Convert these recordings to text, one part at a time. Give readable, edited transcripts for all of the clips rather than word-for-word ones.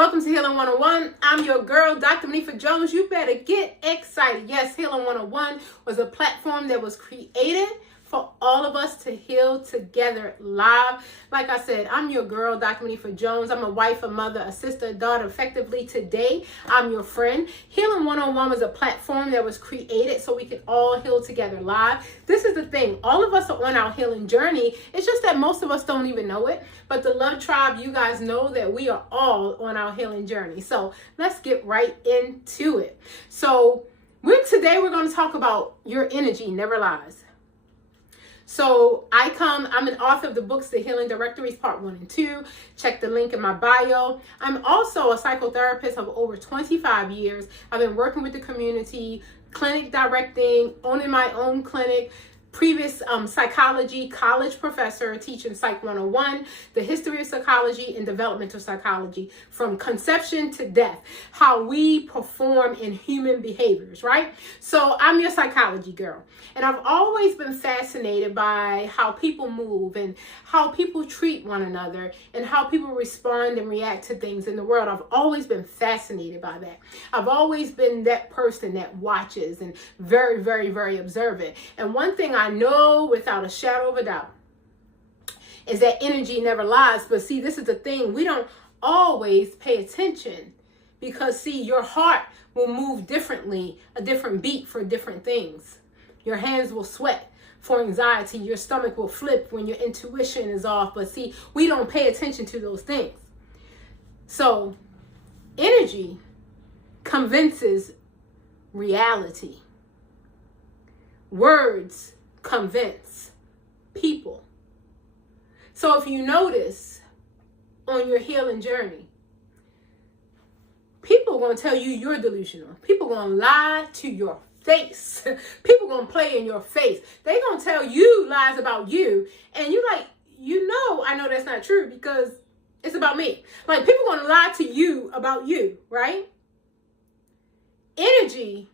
Welcome to Healing 101. I'm your girl, Dr. Monifa Jones. You better get excited. Yes, Healing 101 was a platform that was created for all of us to heal together live. Like I said, I'm your girl, Dr. Monifa Jones. I'm a wife, a mother, a sister, a daughter. Effectively today, I'm your friend. Healing 101 was a platform that was created so we could all heal together live. This is the thing. All of us are on our healing journey. It's just that most of us don't even know it. But the Love Tribe, you guys know that we are all on our healing journey. So let's get right into it. So today we're going to talk about your energy never lies. So I'm an author of the books, The Healing Directories, Part 1 and 2. Check the link in my bio. I'm also a psychotherapist of over 25 years. I've been working with the community, clinic directing, owning my own clinic, previous psychology college professor teaching Psych 101, the history of psychology and developmental psychology from conception to death, how we perform in human behaviors, right? So I'm your psychology girl. And I've always been fascinated by how people move and how people treat one another and how people respond and react to things in the world. I've always been fascinated by that. I've always been that person that watches and very, very, very observant. And one thing I know without a shadow of a doubt is that energy never lies. But see, this is the thing. We don't always pay attention because, see, your heart will move differently, a different beat for different things. Your hands will sweat for anxiety. Your stomach will flip when your intuition is off. But see, we don't pay attention to those things. So energy convinces reality. Words convince people. So if you notice on your healing journey, people are going to tell you you're delusional. People are going to lie to your face. People are going to play in your face. They're going to tell you lies about you. And you're like, I know that's not true because it's about me. Like, people are going to lie to you about you, right? Energy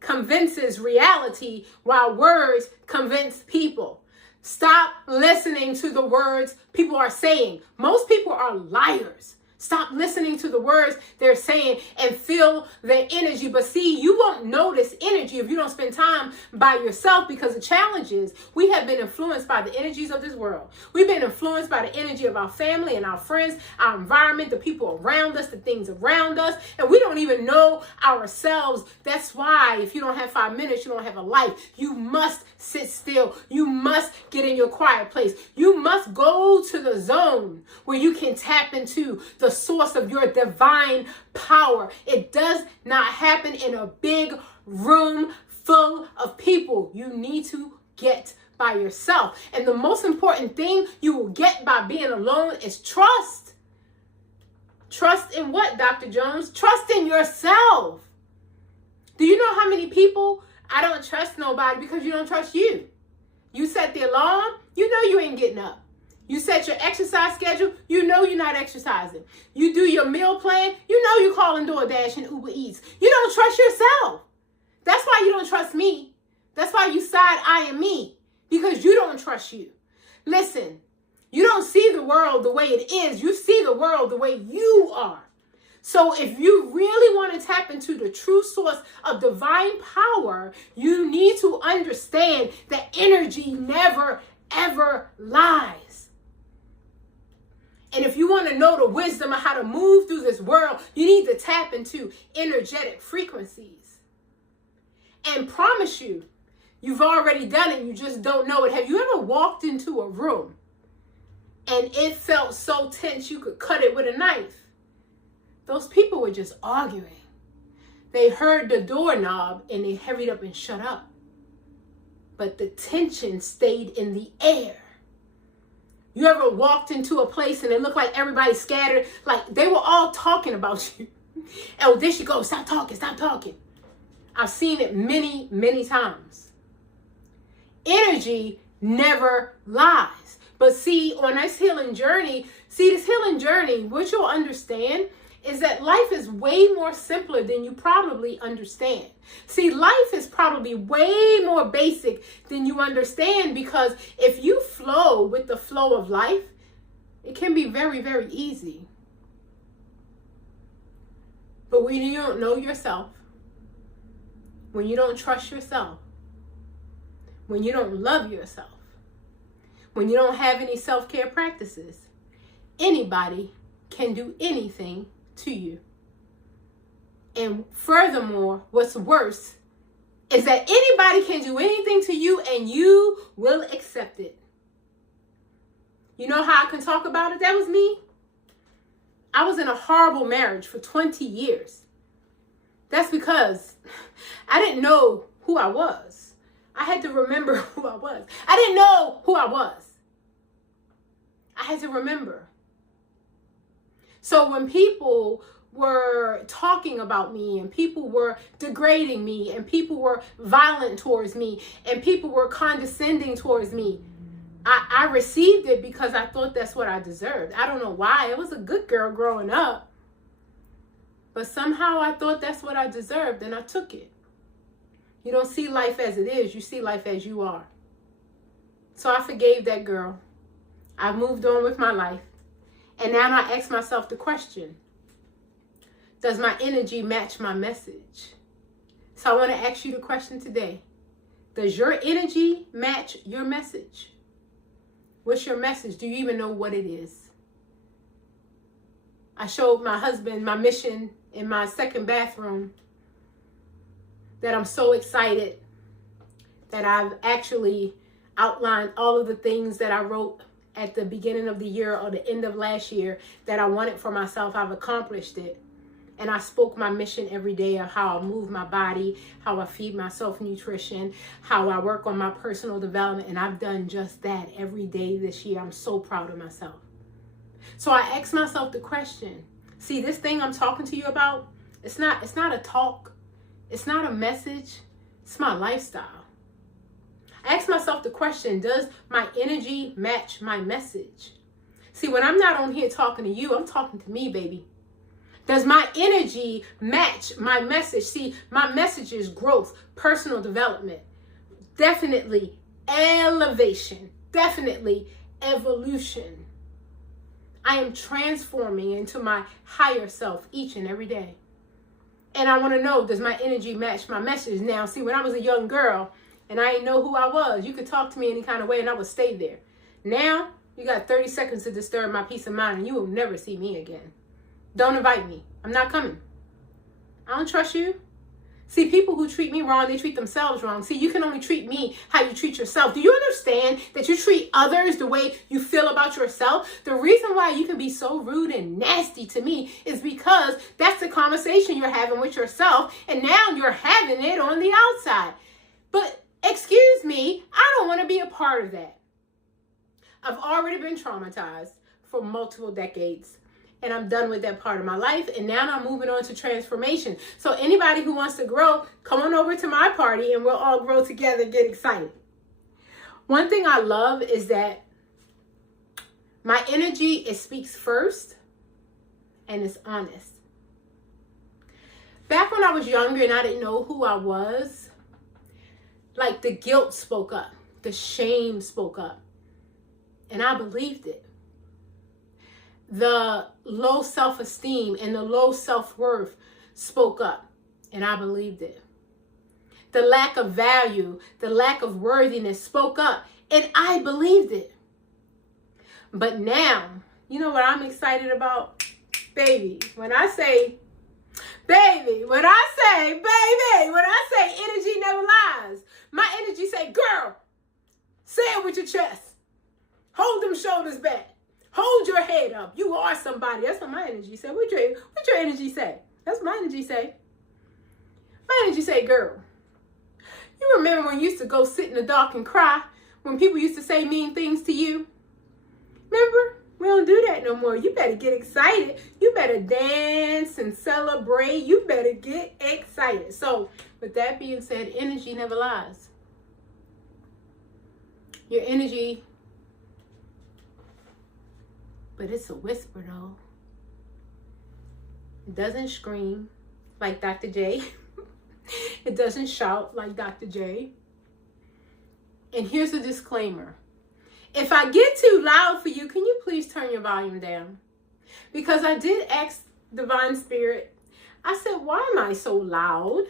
convinces reality while words convince people. Stop listening to the words people are saying. Most people are liars. Stop listening to the words they're saying and feel their energy. But see, you won't notice energy if you don't spend time by yourself, because the challenge is we have been influenced by the energies of this world. We've been influenced by the energy of our family and our friends, our environment, the people around us, the things around us, and we don't even know ourselves. That's why if you don't have 5 minutes, you don't have a life. You must sit still. You must get in your quiet place. You must go to the zone where you can tap into the source of your divine power. It does not happen in a big room full of people. You need to get by yourself. And the most important thing you will get by being alone is trust. Trust in what, Dr. Jones? Trust in yourself. Do you know how many people I don't trust nobody because you don't trust you? You set the alarm, you know you ain't getting up. You set your exercise schedule, you know you're not exercising. You do your meal plan, you know you're calling DoorDash and Uber Eats. You don't trust yourself. That's why you don't trust me. That's why you side-eyeing me, because you don't trust you. Listen, you don't see the world the way it is. You see the world the way you are. So if you really want to tap into the true source of divine power, you need to understand that energy never, ever lies. And if you want to know the wisdom of how to move through this world, you need to tap into energetic frequencies. And promise you, you've already done it, you just don't know it. Have you ever walked into a room and it felt so tense you could cut it with a knife? Those people were just arguing. They heard the doorknob and they hurried up and shut up. But the tension stayed in the air. You ever walked into a place and it looked like everybody scattered? Like they were all talking about you. Oh, there she goes. Stop talking. Stop talking. I've seen it many, many times. Energy never lies. But see, on this healing journey, what you'll understand is that life is way more simpler than you probably understand. See, life is probably way more basic than you understand, because if you flow with the flow of life, It can be very, very easy. But when you don't know yourself, when you don't trust yourself, when you don't love yourself, when you don't have any self-care practices, anybody can do anything to you. And furthermore, what's worse is that anybody can do anything to you and you will accept it. You know how I can talk about it? That was me. I was in a horrible marriage for 20 years. That's because I didn't know who I was. I had to remember who I was. I didn't know who I was. I had to remember. So when people were talking about me and people were degrading me and people were violent towards me and people were condescending towards me, I received it because I thought that's what I deserved. I don't know why. I was a good girl growing up. But somehow I thought that's what I deserved and I took it. You don't see life as it is. You see life as you are. So I forgave that girl. I moved on with my life. And now I ask myself the question, does my energy match my message? So I want to ask you the question today. Does your energy match your message? What's your message? Do you even know what it is? I showed my husband my mission in my second bathroom that I'm so excited that I've actually outlined all of the things that I wrote at the beginning of the year or the end of last year that I wanted for myself. I've accomplished it. And I spoke my mission every day of how I move my body, how I feed myself nutrition, how I work on my personal development. And I've done just that every day this year. I'm so proud of myself. So I asked myself the question, see, this thing I'm talking to you about, it's not a talk. It's not a message. It's my lifestyle. I asked myself the question, does my energy match my message? See, when I'm not on here talking to you, I'm talking to me, baby. Does my energy match my message? See, my message is growth, personal development, definitely elevation, definitely evolution. I am transforming into my higher self each and every day. And I want to know, does my energy match my message? Now, see, when I was a young girl and I didn't know who I was, you could talk to me any kind of way and I would stay there. Now, you got 30 seconds to disturb my peace of mind and you will never see me again. Don't invite me. I'm not coming. I don't trust you. See, people who treat me wrong, they treat themselves wrong. See, you can only treat me how you treat yourself. Do you understand that you treat others the way you feel about yourself? The reason why you can be so rude and nasty to me is because that's the conversation you're having with yourself, and now you're having it on the outside. But excuse me, I don't want to be a part of that. I've already been traumatized for multiple decades. And I'm done with that part of my life. And now I'm moving on to transformation. So anybody who wants to grow, come on over to my party and we'll all grow together and get excited. One thing I love is that my energy, it speaks first and it's honest. Back when I was younger and I didn't know who I was, like the guilt spoke up, the shame spoke up, and I believed it. The low self-esteem and the low self-worth spoke up, and I believed it. The lack of value, the lack of worthiness spoke up, and I believed it. But now, you know what I'm excited about? Baby, when I say energy never lies. My energy say, girl, say it with your chest. Hold them shoulders back. Hold your head up. You are somebody. That's what my energy say. What your energy say? That's what my energy say. My energy say, girl, you remember when you used to go sit in the dark and cry when people used to say mean things to you? Remember? We don't do that no more. You better get excited. You better dance and celebrate. You better get excited. So with that being said, energy never lies. Your energy, but it's a whisper though. It doesn't scream like Dr. J. It doesn't shout like Dr. J. And here's a disclaimer. If I get too loud for you, can you please turn your volume down? Because I did ask Divine Spirit, I said, why am I so loud?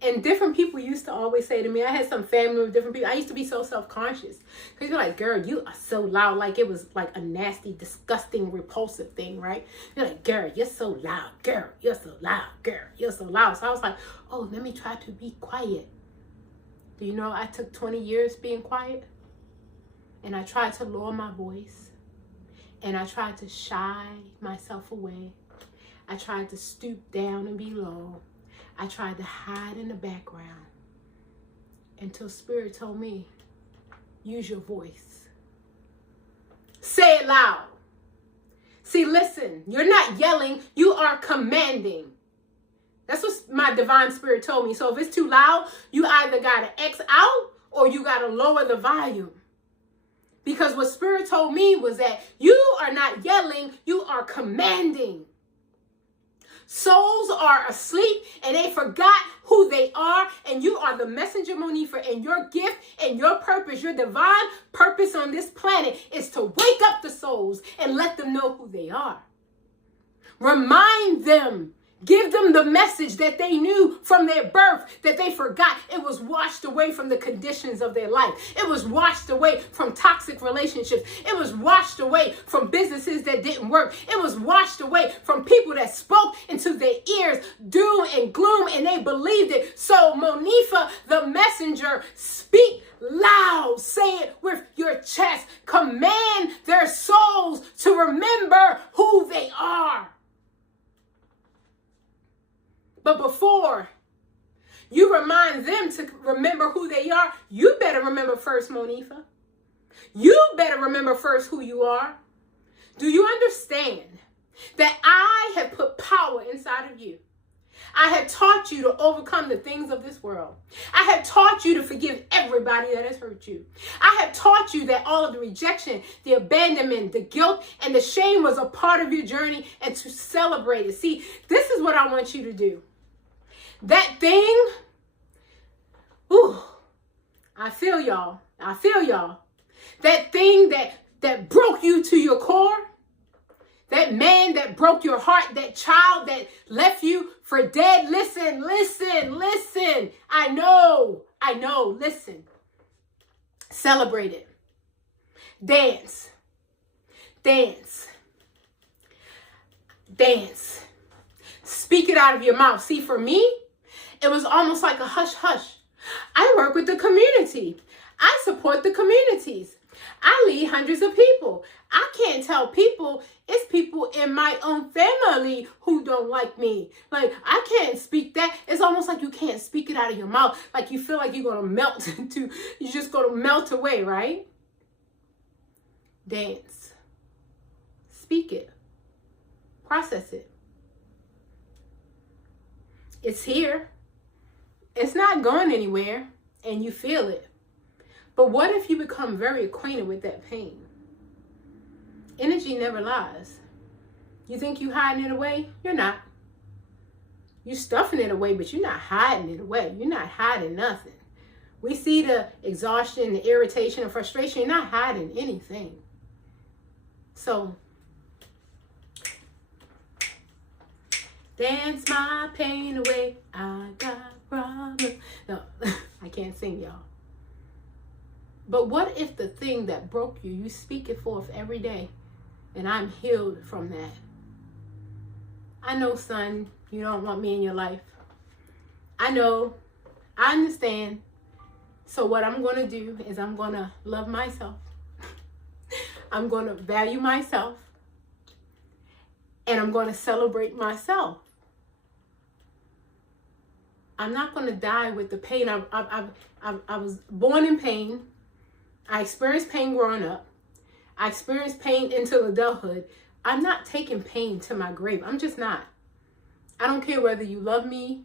And different people used to always say to me, I had some family with different people. I used to be so self-conscious. Because you're like, girl, you are so loud. Like it was like a nasty, disgusting, repulsive thing, right? You're like, girl, you're so loud. Girl, you're so loud. Girl, you're so loud. So I was like, oh, let me try to be quiet. Do you know I took 20 years being quiet? And I tried to lower my voice. And I tried to shy myself away. I tried to stoop down and be low. I tried to hide in the background until Spirit told me, use your voice. Say it loud. See, listen, you're not yelling, you are commanding. That's what my Divine Spirit told me. So if it's too loud, you either got to X out or you got to lower the volume. Because what Spirit told me was that you are not yelling, you are commanding. Souls are asleep and they forgot who they are, and you are the messenger, Monifa, and your gift and your purpose, your divine purpose on this planet is to wake up the souls and let them know who they are. Remind them. Give them the message that they knew from their birth, that they forgot. It was washed away from the conditions of their life. It was washed away from toxic relationships. It was washed away from businesses that didn't work. It was washed away from people that spoke into their ears doom and gloom, and they believed it. So Monifa, the messenger, speak loud. Say it with your chest. Command their souls to remember who they are. But before you remind them to remember who they are, you better remember first, Monifa. You better remember first who you are. Do you understand that I have put power inside of you? I have taught you to overcome the things of this world. I have taught you to forgive everybody that has hurt you. I have taught you that all of the rejection, the abandonment, the guilt, and the shame was a part of your journey, and to celebrate it. See, this is what I want you to do. That thing, ooh, I feel y'all. I feel y'all. That thing that broke you to your core, that man that broke your heart, that child that left you for dead. Listen, listen, listen. I know, listen. Celebrate it. Dance. Dance. Dance. Speak it out of your mouth. See, for me, it was almost like a hush hush. I work with the community. I support the communities. I lead hundreds of people. I can't tell people, it's people in my own family who don't like me. Like, I can't speak that. It's almost like you can't speak it out of your mouth. Like you feel like you're going to melt into, you're just going to melt away, right? Dance. Speak it. Process it. It's here. It's not going anywhere, and you feel it. But what if you become very acquainted with that pain? Energy never lies. You think you hiding it away? You're not. You're stuffing it away, but you're not hiding it away. You're not hiding nothing. We see the exhaustion, the irritation, and frustration. You're not hiding anything. So, dance my pain away. I got problems. No, I can't sing, y'all. But what if the thing that broke you, you speak it forth every day, and I'm healed from that? I know, son, you don't want me in your life. I know. I understand. So what I'm going to do is I'm going to love myself. I'm going to value myself. And I'm going to celebrate myself. I'm not going to die with the pain. I was born in pain. I experienced pain growing up. I experienced pain into adulthood. I'm not taking pain to my grave. I'm just not. I don't care whether you love me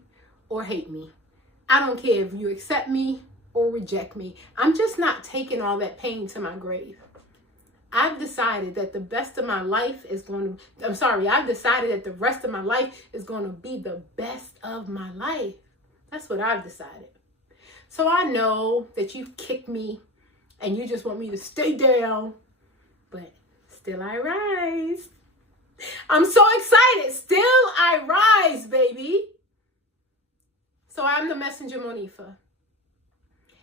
or hate me. I don't care if you accept me or reject me. I'm just not taking all that pain to my grave. I've decided that the best of my life is going to, I've decided that the rest of my life is going to be the best of my life. That's what I've decided. So I know that you've kicked me and you just want me to stay down. But still I rise. I'm so excited. Still I rise, baby. So I'm the messenger, Monifa.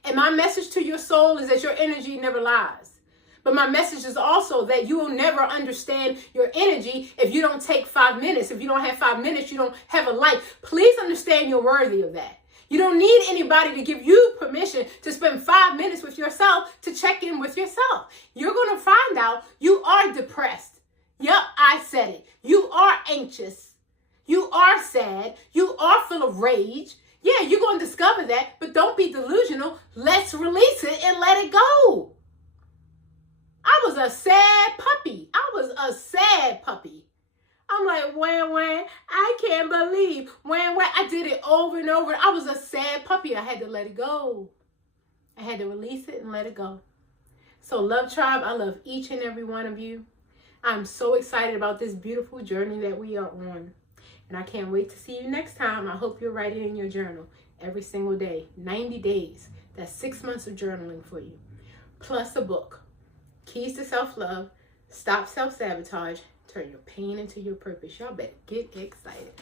And my message to your soul is that your energy never lies. But my message is also that you will never understand your energy if you don't take 5 minutes. If you don't have 5 minutes, you don't have a life. Please understand you're worthy of that. You don't need anybody to give you permission to spend 5 minutes with yourself to check in with yourself. You're going to find out you are depressed. Yep, I said it. You are anxious. You are sad. You are full of rage. Yeah, you're going to discover that, but don't be delusional. Let's release it and let it go. I was a sad puppy. I'm like, wah, I can't believe. Wah. I did it over and over. I was a sad puppy. I had to let it go. I had to release it and let it go. So Love Tribe, I love each and every one of you. I'm so excited about this beautiful journey that we are on. And I can't wait to see you next time. I hope you're writing in your journal every single day. 90 days. That's 6 months of journaling for you. Plus a book. Keys to Self-Love. Stop Self-Sabotage. Turn your pain into your purpose. Y'all better get excited.